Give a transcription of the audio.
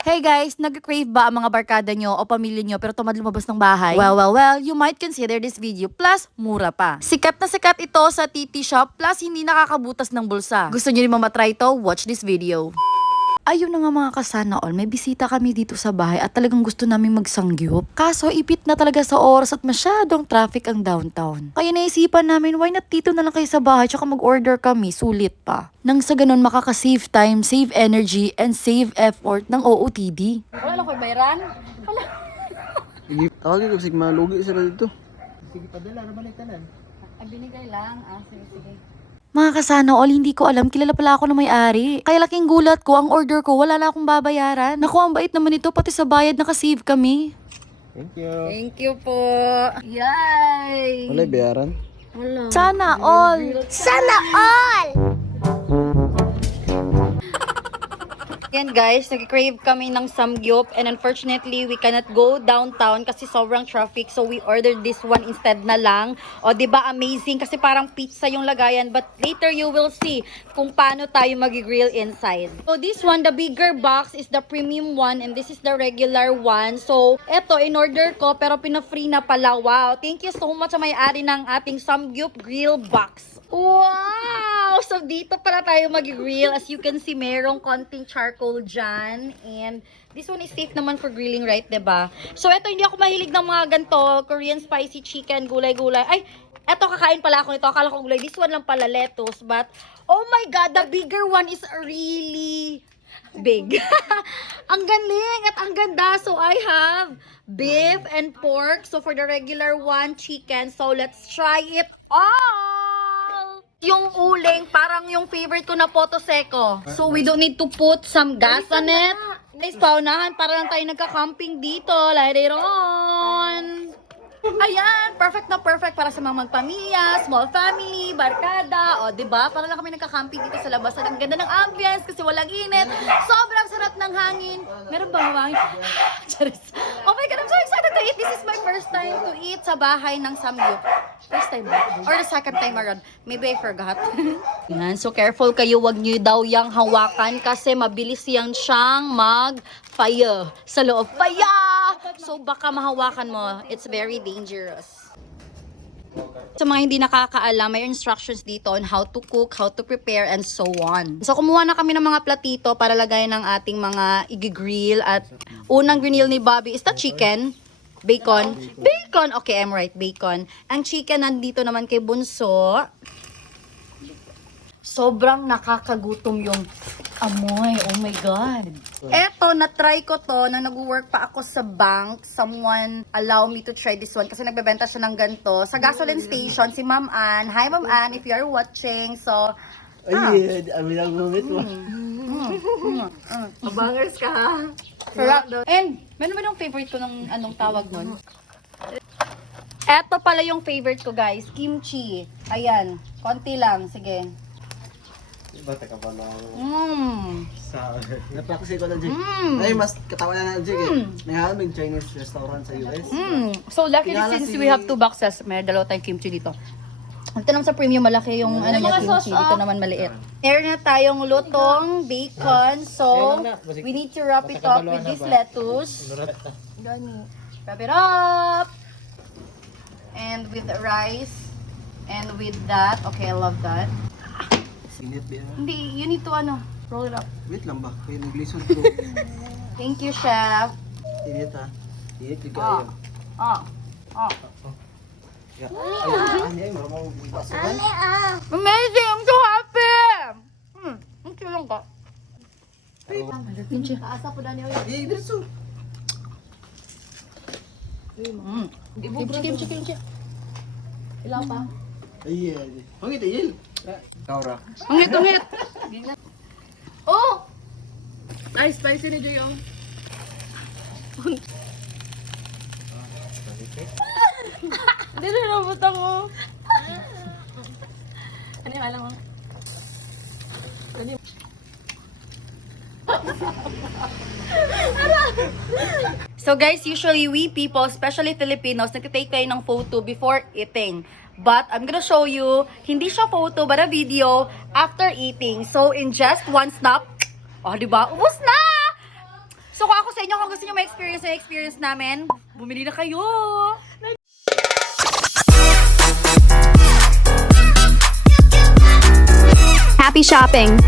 Hey guys, nag-crave ba ang mga barkada nyo o pamilya nyo pero tamad lumabas ng bahay? Well, well, well, you might consider this video plus mura pa. Sikat na sikat ito sa TT Shop plus hindi nakakabutas ng bulsa. Gusto nyo rin mamatry ito? Watch this video. Ayun na nga mga kasana all, may bisita kami dito sa bahay at talagang gusto namin magsangyup. Kaso ipit na talaga sa oras at masyadong traffic ang downtown. Kaya naisipan namin, why not dito na lang kayo sa bahay tsaka mag-order kami, sulit pa. Nang sa ganun makaka-save time, save energy, and save effort ng OOTD. Wala lang ko'y bayran. Sige, tawagin ko sig malugi sila dito. Ang binigay lang. Ah, sige, sige. Mga kasana all, hindi ko alam, kilala pala ako na may-ari. Kaya laking gulat ko, ang order ko, wala na akong babayaran. Naku, ang bait naman ito, pati sa bayad nakasave kami. Thank you. Thank you po. Yay! Wala bayaran. Wala. Sana all! Sana all! Yan guys, nag-crave kami ng samgyup and unfortunately we cannot go downtown kasi sobrang traffic so we ordered this one instead na lang. O ba amazing kasi parang pizza yung lagayan but later you will see kung paano tayo mag-grill inside. So this one, the bigger box is the premium one and this is the regular one. So eto in order ko pero pina-free na pala. Wow, thank you so much sa may-ari ng ating samgyup grill box. Wow! So, dito pala tayo mag-grill. As you can see, merong konting charcoal dyan. And this one is safe naman for grilling, right? ba? So, eto, hindi ako mahilig ng mga ganito. Korean spicy chicken, gulay-gulay. Ay, eto, kakain pala ako nito. Akala ko gulay. This one lang pala, lettuce. But, oh my God, the bigger one is really big. ang galing at ang ganda. So, I have beef and pork. So, for the regular one, chicken. So, let's try it all! Yung uling, parang yung favorite ko na Poto Seco. So, we don't need to put some gas on it. Guys, paunahan, para lang tayo nagka-camping dito. Later on. Ayan, perfect na perfect para sa mga magpamilya, small family, barkada, o, di ba? Para lang kami nagka-camping dito sa labas. At ang ganda ng ambience kasi walang init. Sobrang sarap ng hangin. Meron ba hangin? Charis. oh my God, I'm so excited to eat. This is my first time to eat sa bahay ng Samyup. First time? Or the second time around. Maybe I forgot. Yan, so careful kayo. Wag niyo daw yang hawakan kasi mabilis yan siyang mag-fire sa loob. Fire! So baka mahawakan mo. It's very dangerous. Sa mga hindi nakakaalam, may instructions dito on how to cook, how to prepare, and so on. So, kumuha na kami ng mga platito para lagay ng ating mga igi-grill. At unang grinil ni Bobby is the chicken. Bacon. Bacon! Okay, I'm right. Bacon. Ang chicken nandito naman kay Bunso. Sobrang nakakagutom yung amoy. Oh my God. Eto, na-try ko to na nag-work pa ako sa bank. Someone allow me to try this one kasi nagbebenta siya ng ganito. Sa gasoline station, si Ma'am Ann. Hi, Ma'am Ann, if you are watching. So, Ay, amin ang gumit mo. Abangers ka ha? Sarap. And, meron ba yung favorite ko ng anong tawag nun? Eto pala yung favorite ko guys, kimchi. Ayan, konti lang, sige. Iba ka ba na Mmm. Napraksi ko na, Jig. Mm. Ay, mas katawa na na, Jig. Eh. May Chinese restaurant sa US. Mm. So, luckily since si- we have two boxes, may dalawa tayong kimchi dito. Ito naman sa premium, malaki yung ano niya, kimchi. Dito naman maliit. Meron na tayong lutong bacon. So, we need to wrap it up with this lettuce. Gani. Wrap it up. And with the rice. And with that. Okay, I love that. Sinit ba? Hindi, you need to ano, roll it up. Wait lang ba? Kaya naglisod ko. Thank you, chef. Sinit ha. Sinit yung Ah. kaya. Ah. Ah. Yeah. Ay, ay, ay, maramang basuhan. Amazing! I'm so happy! Hmm, ang lang ka. Kimchi. Eh, diretso. Mm. Kimchi, kimchi, kimchi. Ilang pa? Ay. Pangit, ayil. Kaura. Ungit, ungit! Oh! Ay, spicy ni Jay, oh. Hindi na oh. Ano yung alam mo? So guys, usually we people, especially Filipinos, nagtitake tayo ng photo before eating. But I'm gonna show you, hindi siya photo, but a video after eating. So in just one snap, oh di ba? Ubus na! So kung kung gusto nyo ma-experience yung experience namin, bumili na kayo! Happy shopping!